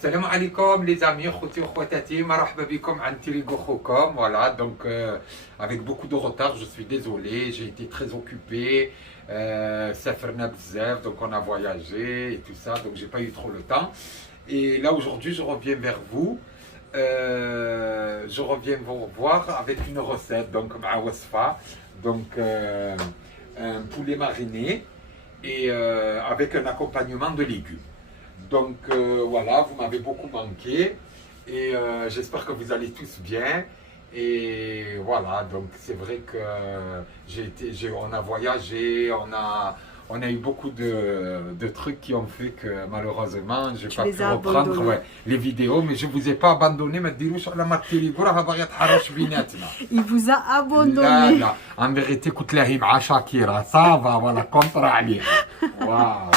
Salam alaikum les amis, khouti ou khouatati, marhaba bikum an Tirigo Khokom. Voilà, donc avec beaucoup de retard, je suis désolé, j'ai été très occupé. Saferna bzaf, donc on a voyagé et tout ça, donc j'ai pas eu trop le temps. Et là aujourd'hui, je reviens vers vous. Je reviens vous revoir avec une recette, donc ma wasfa, donc un poulet mariné et avec un accompagnement de légumes. Donc voilà, vous m'avez beaucoup manqué et j'espère que vous allez tous bien. Et voilà, donc c'est vrai que on a voyagé, on a eu beaucoup de trucs qui ont fait que malheureusement, je n'ai pas pu reprendre les vidéos, mais je ne vous ai pas abandonné. Il vous a abandonné. Là, là. En vérité, Shakira, ça va, voilà, contre Ali. Waouh.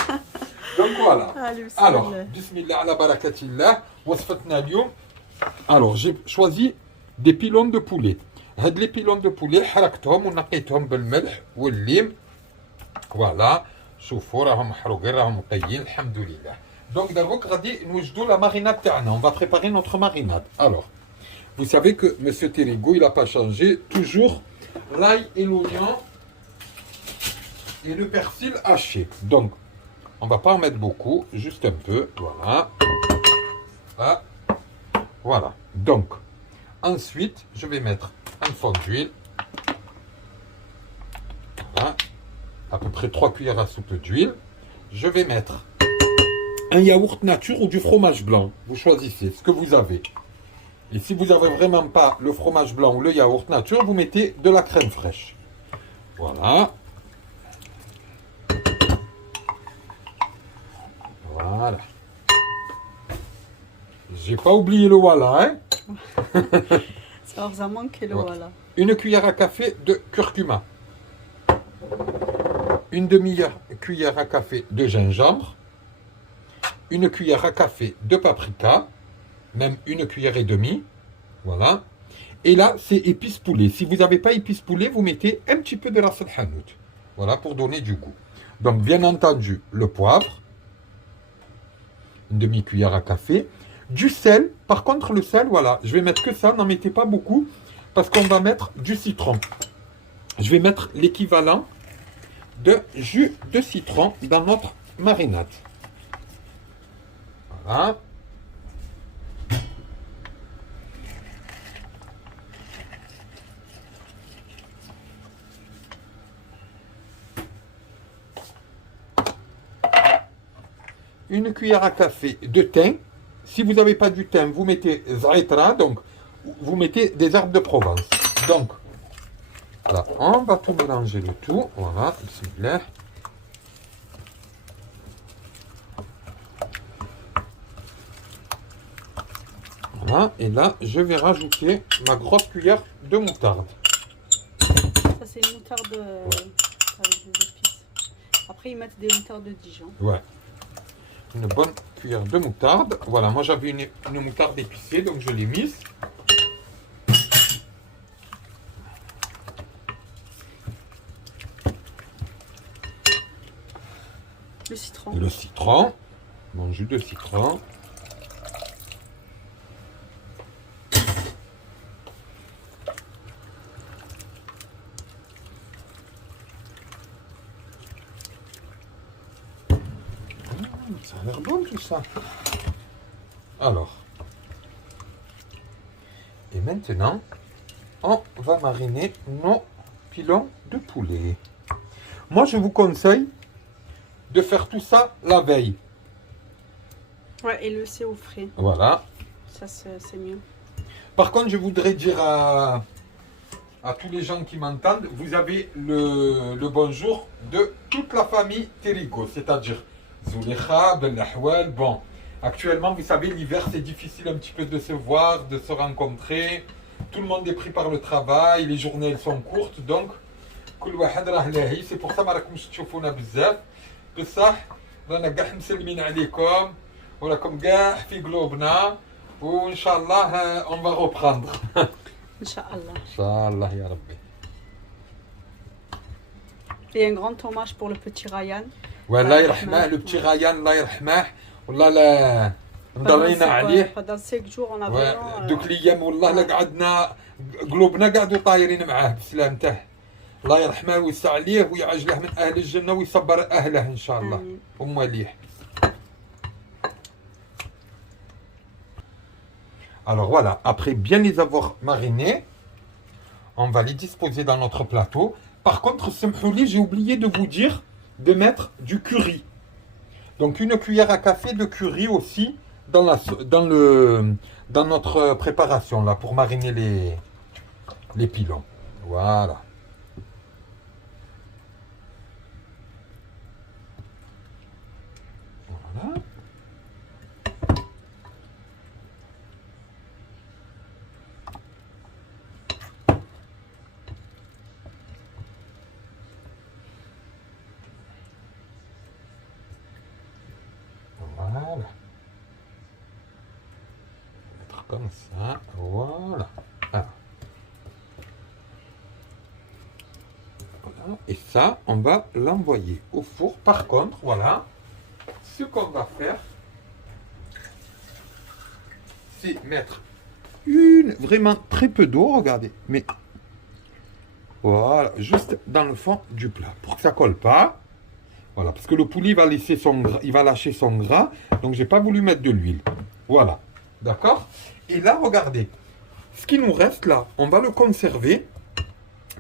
Donc voilà. Alors, bismillah ala barakatillah, wasfatna اليوم. Alors, j'ai choisi des pilons de poulet. هاد les pilons de poulet حركتهم ونقيتهم بالملح والليم. Voilà. شوفوا راهم محروقين راهم نقيين الحمد لله. Donc d'abord غادي نوجدوا la marinade تاعنا. On va préparer notre marinade. Alors, vous savez que monsieur Tirigo, il n'a pas changé, toujours l'ail et l'oignon et le persil haché. Donc on ne va pas en mettre beaucoup, juste un peu, voilà. Ah, voilà. Donc, ensuite, je vais mettre un fond d'huile. Voilà. À peu près 3 cuillères à soupe d'huile. Je vais mettre un yaourt nature ou du fromage blanc. Vous choisissez ce que vous avez. Et si vous n'avez vraiment pas le fromage blanc ou le yaourt nature, vous mettez de la crème fraîche. Voilà. Voilà. J'ai pas oublié le voilà, hein. Ça manque le voilà. Une cuillère à café de curcuma. Une demi-cuillère à café de gingembre. Une cuillère à café de paprika. Même une cuillère et demie. Voilà. Et là, c'est épice poulet. Si vous n'avez pas épice poulet, vous mettez un petit peu de ras el hanout. Voilà, pour donner du goût. Donc, bien entendu, le poivre. Une demi-cuillère à café. Du sel. Par contre, le sel, voilà, je vais mettre que ça. N'en mettez pas beaucoup parce qu'on va mettre du citron. Je vais mettre l'équivalent de jus de citron dans notre marinade. Voilà. Une cuillère à café de thym. Si vous n'avez pas du thym, vous mettez zaïtra, donc vous mettez des herbes de Provence. Donc, voilà, on va tout mélanger le tout. Voilà, bismillah. Voilà, et là, je vais rajouter ma grosse cuillère de moutarde. Ça, c'est une moutarde avec des épices. Après, ils mettent des moutardes de Dijon. Ouais. Une bonne cuillère de moutarde. Voilà, moi j'avais une moutarde épicée, donc je l'ai mise. Le citron. Le citron. Mon jus de citron. Ça a l'air bon tout ça. Alors. Et maintenant, on va mariner nos pilons de poulet. Moi, je vous conseille de faire tout ça la veille. Ouais, et le laisser au frais. Voilà. Ça, c'est mieux. Par contre, je voudrais dire à tous les gens qui m'entendent, vous avez le bonjour de toute la famille Tirigo, c'est-à-dire Zulekha, Ben Lahwal. Bon, actuellement, vous savez, l'hiver, c'est difficile un petit peu de se voir, de se rencontrer. Tout le monde est pris par le travail, les journées elles sont courtes, donc c'est pour ça que je ne بزاف بصح رانا كاع مسلمين عليكم وراكم كاع في قلوبنا وان شاء الله on va reprendre. Inch'Allah. Inch'Allah ya Rabbi. Et un grand hommage pour le petit Ryan. Ouais, Allah يرحمه, le petit Ryan, Allah يرحمه. والله مضرينا عليه. Pendant 5 jours, on a Ouais, vraiment. دوك الايام والله لا قعدنا قلوبنا قعدوا طايرين معاه بسلامته. الله يرحمه ويوسع عليه ويعجله من اهل الجنه ويصبر اهله ان شاء الله. ومواليه. Alors voilà, après bien les avoir marinés, on va les disposer dans notre plateau. Par contre, Semhouli, j'ai oublié de vous dire de mettre du curry. Donc une cuillère à café de curry aussi dans notre préparation là pour mariner les pilons. Voilà. Voilà. Voilà. Mettre comme ça. Voilà. Alors. Voilà. Et ça, on va l'envoyer au four. Par contre, voilà. Ce qu'on va faire, c'est mettre vraiment très peu d'eau, regardez. Mais voilà, juste dans le fond du plat. Pour que ça colle pas. Voilà, parce que le poulet va laisser son gras, il va lâcher son gras, donc j'ai pas voulu mettre de l'huile. Voilà, d'accord? Et là, regardez, ce qui nous reste là, on va le conserver,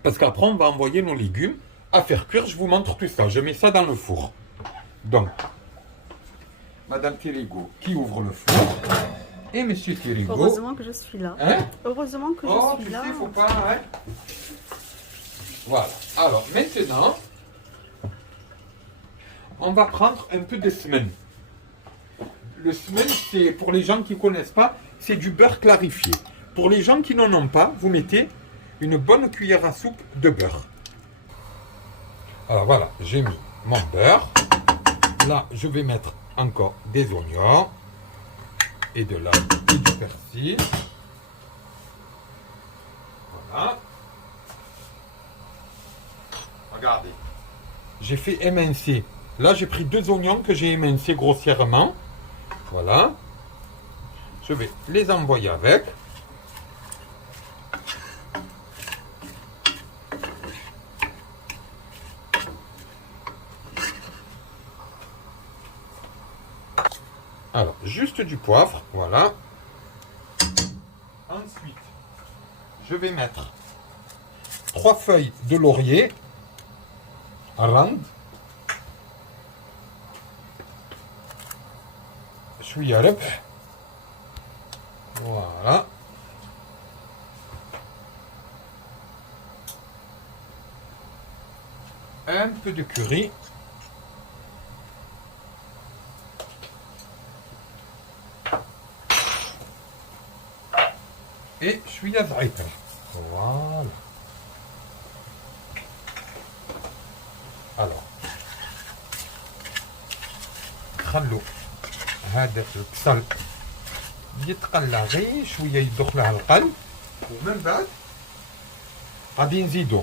parce qu'après on va envoyer nos légumes à faire cuire. Je vous montre tout ça. Je mets ça dans le four. Donc, Madame Tirigo qui ouvre le four et Monsieur Tirigo. Heureusement que je suis là. Hein? Heureusement que je suis là. Tu sais, faut pas. Hein? Voilà. Alors maintenant. On va prendre un peu de semaine. Le semaine, c'est pour les gens qui ne connaissent pas, c'est du beurre clarifié. Pour les gens qui n'en ont pas, vous mettez une bonne cuillère à soupe de beurre. Alors voilà, j'ai mis mon beurre. Là, je vais mettre encore des oignons et de l'ail et du persil. Voilà. Regardez. J'ai fait émincer. Là, j'ai pris 2 oignons que j'ai émincés grossièrement. Voilà. Je vais les envoyer avec. Alors, juste du poivre. Voilà. Ensuite, je vais mettre 3 feuilles de laurier. Rand. شوية ربح. Voilà. Un peu de curry. Et شوية زعتر. Voilà. Alors. خلو هذا البصل يتقلع غير شويه يدخل له القلب ومن بعد غادي نزيدو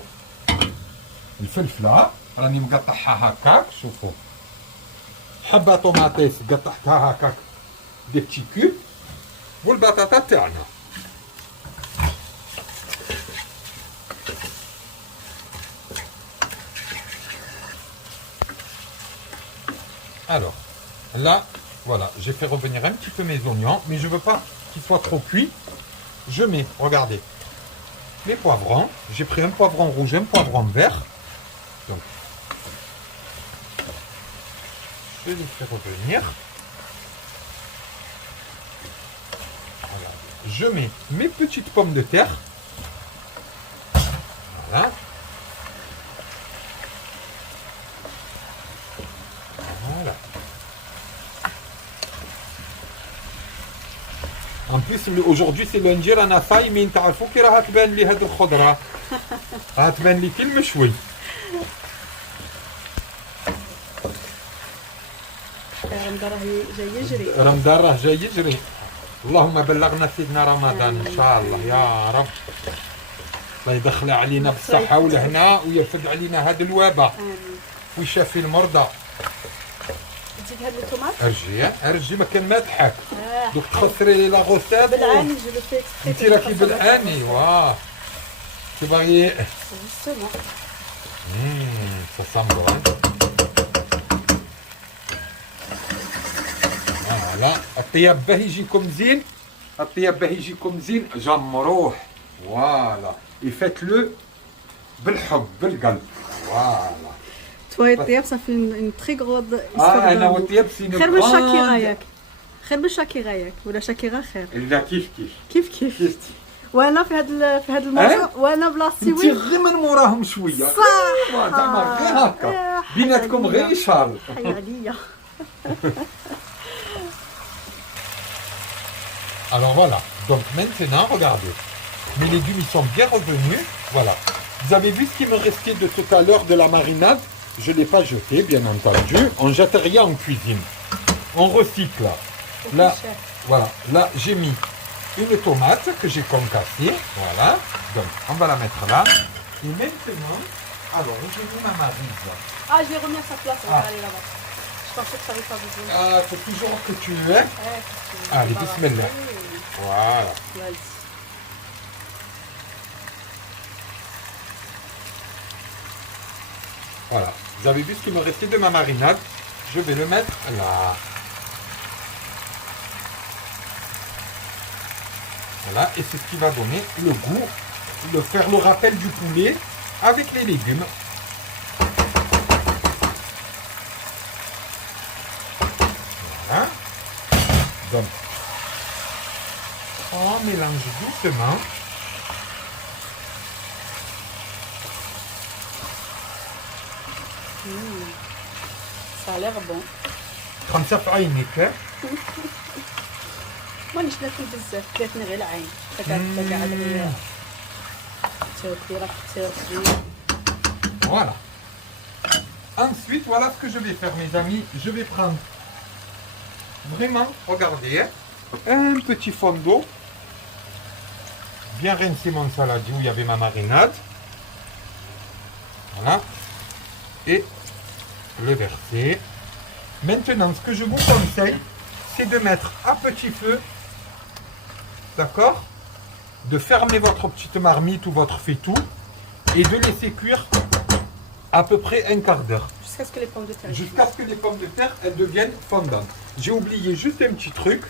الفلفله راني مقطعها هكاك. شوفوا حبه طوماطيس قطعتها هكاك دي بتي كوب والبطاطا تاعنا. Alors là, voilà, j'ai fait revenir un petit peu mes oignons, mais je ne veux pas qu'ils soient trop cuits. Je mets, regardez, mes poivrons. J'ai pris un poivron rouge, un poivron vert. Donc, je les fais revenir. Regardez. Je mets mes petites pommes de terre. Voilà. Voilà. En plus aujourd'hui c'est lundi رانا صايمين تعرفوا كي راها تبان لي هاد الخضره راها تبان لي كي المشوي. رمضان راه جاي يجري. رمضان راه جاي يجري. اللهم بلغنا سيدنا رمضان ان شاء الله يا رب. الله يدخل علينا بالصحه والهنا ويرفد علينا هذا الوباء ويشافي المرضى. نرجيك هاد الطوماط ارجي ما كان ما ضحك دوك حلو. تخسري لي لا غوسيت بالعاني جو لو في اكسبري انت راكي بالعاني واه تبغي جوستومون سا سامبل فوالا الطياب باه يجيكم زين الطياب باه يجيكم زين جمروه فوالا فات لو بالحب بالقلب فوالا توا الطياب صافي اون تري غروند انا والطياب سينو خير من شاكيرا ياك خير من شاكيرا ياك ولا شاكيرا خير لا كيف كيف كيف كيف وانا في هاد الموضوع وانا بلاصتي انت وين غير من موراهم شويه صح زعما غير هكا بيناتكم غير يشهر حي عليا Alors voilà, donc maintenant, regardez, mes légumes ils sont bien revenus, voilà. Vous avez vu ce qui me restait de tout à l'heure de la marinade? Je ne l'ai pas jeté, bien entendu. On ne jette rien en cuisine. On recycle. Là, voilà, là j'ai mis une tomate que j'ai concassée, voilà. Donc on va la mettre là. Et maintenant, alors j'ai mis ma marise. Ah, je l'ai remis à sa place, on va aller là-bas. Je pensais que ça avait pas besoin. Ah, faut toujours que tu aies. Allez, bismillah. Voilà. Vas-y. Voilà. Vous avez vu ce qui me restait de ma marinade? Je vais le mettre là. Voilà. Et c'est ce qui va donner le goût, faire le rappel du poulet avec les légumes. Voilà. Donc, on mélange doucement. Ça a l'air bon. خمسة في عينك. مانيش ناكل بزاف كلاتني غير العين قاعد غير تاكلي راك تاكلي. Voilà. Ensuite, voilà ce que je vais faire, mes amis. Je vais prendre vraiment, regardez, un petit fond d'eau. Bien rincer mon saladier où il y avait ma marinade. Voilà. Et le verser. Maintenant, ce que je vous conseille, c'est de mettre à petit feu, d'accord? De fermer votre petite marmite ou votre faitout et de laisser cuire à peu près un quart d'heure. Jusqu'à ce que les pommes de terre. Jusqu'à ce que les pommes de terre, elles deviennent fondantes. J'ai oublié juste un petit truc.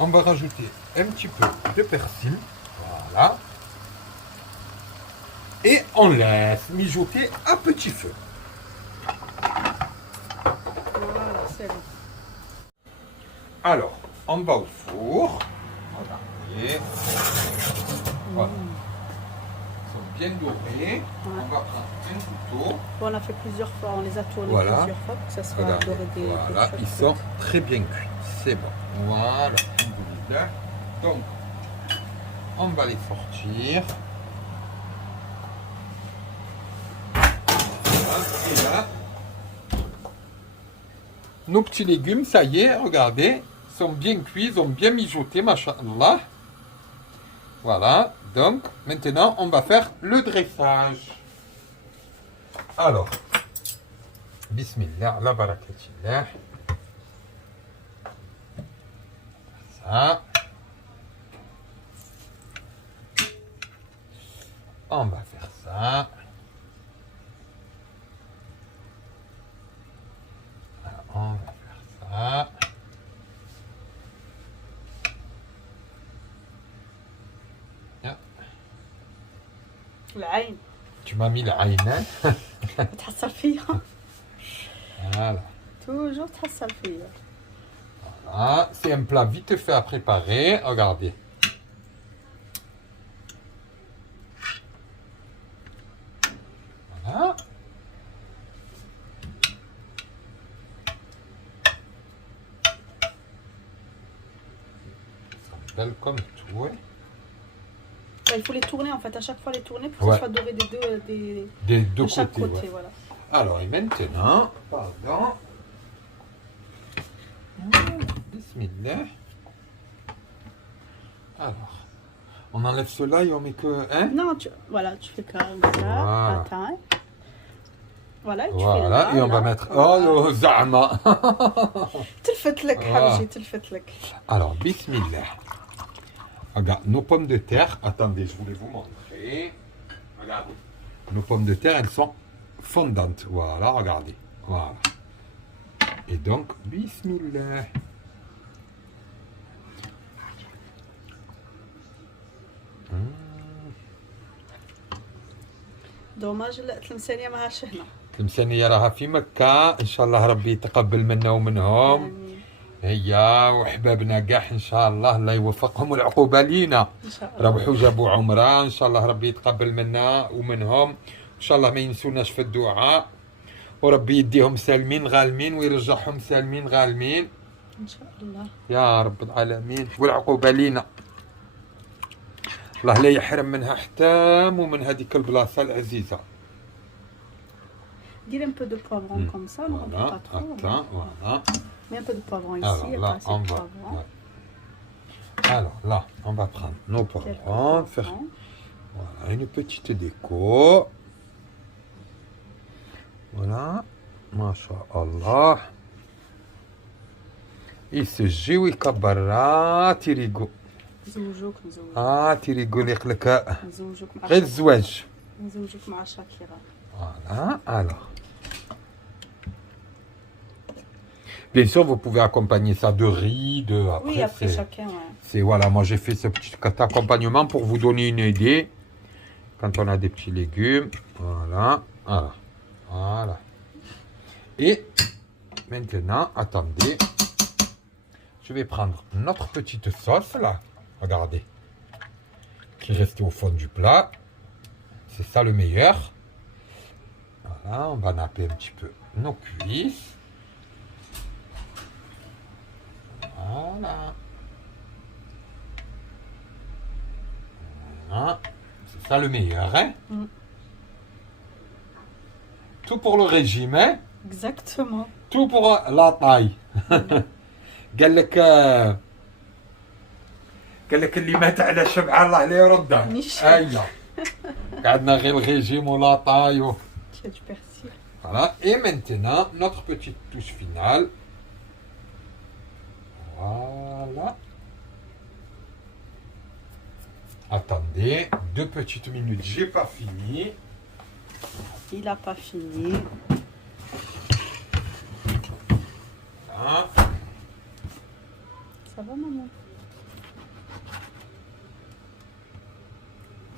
On va rajouter un petit peu de persil. Voilà. Et on laisse mijoter à petit feu. Voilà, c'est bon. Alors, on va au four. Regardez. Voilà. Ils sont bien dorés. On va prendre un couteau. Bon, on a fait plusieurs fois, on les a tournés Voilà. plusieurs fois pour que ça soit Regardez. doré des Voilà, des ils choses. sont très bien cuits. C'est bon. Voilà. Donc, on va les sortir. Voilà. Et là, nos petits légumes, ça y est, regardez, sont bien cuits, ils ont bien mijoté, machallah. Voilà, donc maintenant on va faire le dressage. Alors, bismillah, la barakatillah. Ça. On va faire ça. Voilà, on va faire ça. Ah, العين tu m'as mis la haine. تحصل فيا Voilà. توجور تحصل فيا. Voilà. C'est un plat vite fait à préparer. Regardez. Voilà. Ils sont belles comme tout. Hein. Il faut les tourner en fait, à chaque fois les tourner pour que Ouais. ça soit doré des Des deux de chaque côtés. côté. Ouais. Voilà. Alors, et maintenant, pardon. Bismillah. Alors, on enlève cela et on met que. Hein? Non, voilà, tu fais comme ça, Voilà. attends. Voilà, et tu Voilà, fais et on va là. mettre... Oh, le za'ma. تلفت لك Voilà. حبيبي تلفت لك. Alors, bismillah. Regarde, nos pommes de terre. Attendez, je voulais vous montrer. Regardez. Nos pommes de terre, elles sont fondantes. Voilà, regardez. Voilà. Et donc, bismillah. دوماج التلمسانيه ماهاش هنا. المسانية راها في مكة، إن شاء الله ربي يتقبل منا ومنهم. آمين. هي وحبابنا كاع إن شاء الله، الله يوفقهم والعقوبة لينا. ان شاء الله. ربحوا جابوا عمرة، إن شاء الله ربي يتقبل منا ومنهم. إن شاء الله ما ينسوناش في الدعاء، وربي يديهم سالمين غالمين ويرجعهم سالمين غالمين ان شاء الله. يا رب العالمين. والعقوبة لينا، الله لا يحرم منها حتى من هذيك البلاصة العزيزة. Dire un peu de poivron comme ça, non, Voilà, pas trop. attends, voilà. Mets un peu de poivron ici, Alors il y a là, pas assez on de va. poivron. Ouais. Alors là, on va prendre nos Quelques poivrons, faire poivrons. voilà, une petite déco. Voilà, masha'Allah. يسجي ويكبر تيريقو. نزوجوك نزوجوك تيريقو اللي يقلك نزوجوك مع غير الزواج. نزوجوك مع شاكيرا. Voilà, alors. Bien sûr, vous pouvez accompagner ça de riz, de... Oui, après c'est- chacun, ouais. C'est voilà, moi j'ai fait ce petit accompagnement pour vous donner une idée. Quand on a des petits légumes, voilà, voilà, voilà. Et maintenant, attendez, je vais prendre notre petite sauce là, regardez, qui restait au fond du plat. C'est ça le meilleur. Voilà, on va napper un petit peu nos cuisses. Voilà. Voilà. C'est ça le meilleur, hein? Mm. Tout pour le régime, hein? Exactement. Tout pour la taille. قال لك اللي مات على شبعة الله لا يرده. نيش. ايوه. قعدنا غير الريجيم ولا طاي. Tu as du persil. Voilà. Et maintenant, notre petite touche finale. Voilà. Attendez, 2 petites minutes, j'ai pas fini. Il n'a pas fini. Voilà. Ça va, maman?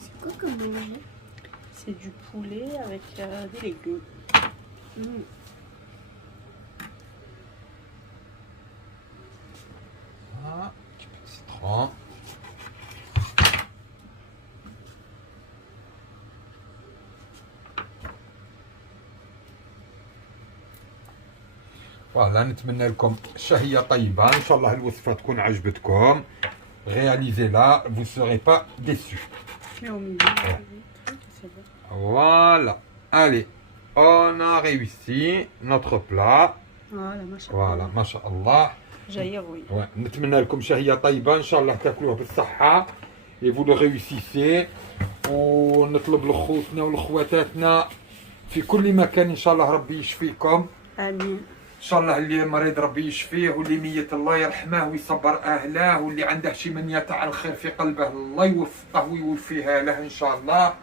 C'est quoi comme mélange? C'est du poulet avec des légumes. Mm. Voilà. Petit peu de citron. فوالا نتمنى لكم شهية طيبة، إن شاء الله الوصفة تكون عجبتكم. Réalisez-la, vous ne serez pas déçus. Mets au milieu. C'est bon. Voilà. Allez, on a réussi notre plat. Voilà, machin. Voilà, masha'Allah. Jaillir, oui. Ouais. نتمنى لكم شهية طيبة، إن شاء الله تاكلوه بالصحة. Et vous le réussissez. ونطلب لخوتنا ولخواتاتنا في كل مكان إن شاء الله ربي يشفيكم. آمين. ان شاء الله اللي مريض ربي يشفيه، واللي ميت الله يرحمه ويصبر اهله، واللي عنده شي منية على الخير في قلبه الله يوفقه ويوفيها له ان شاء الله،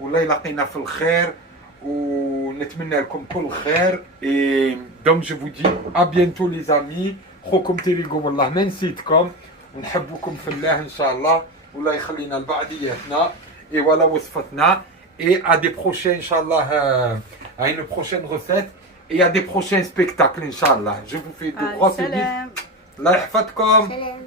والله يلاقينا في الخير، ونتمنى لكم كل خير. اي دونك جو فو دي ا بيانتو لي زامي. خوكم تيريقو والله ما نسيتكم، ونحبكم في الله ان شاء الله، والله يخلينا لبعضياتنا. اي فوالا وصفتنا. اي ا دي بروشين ان شاء الله، ا une prochaine recette. Et il y a des prochains spectacles, Inch'Allah. Je vous fais de grosses bisous. Salam. Allah yahfadkom. Salam.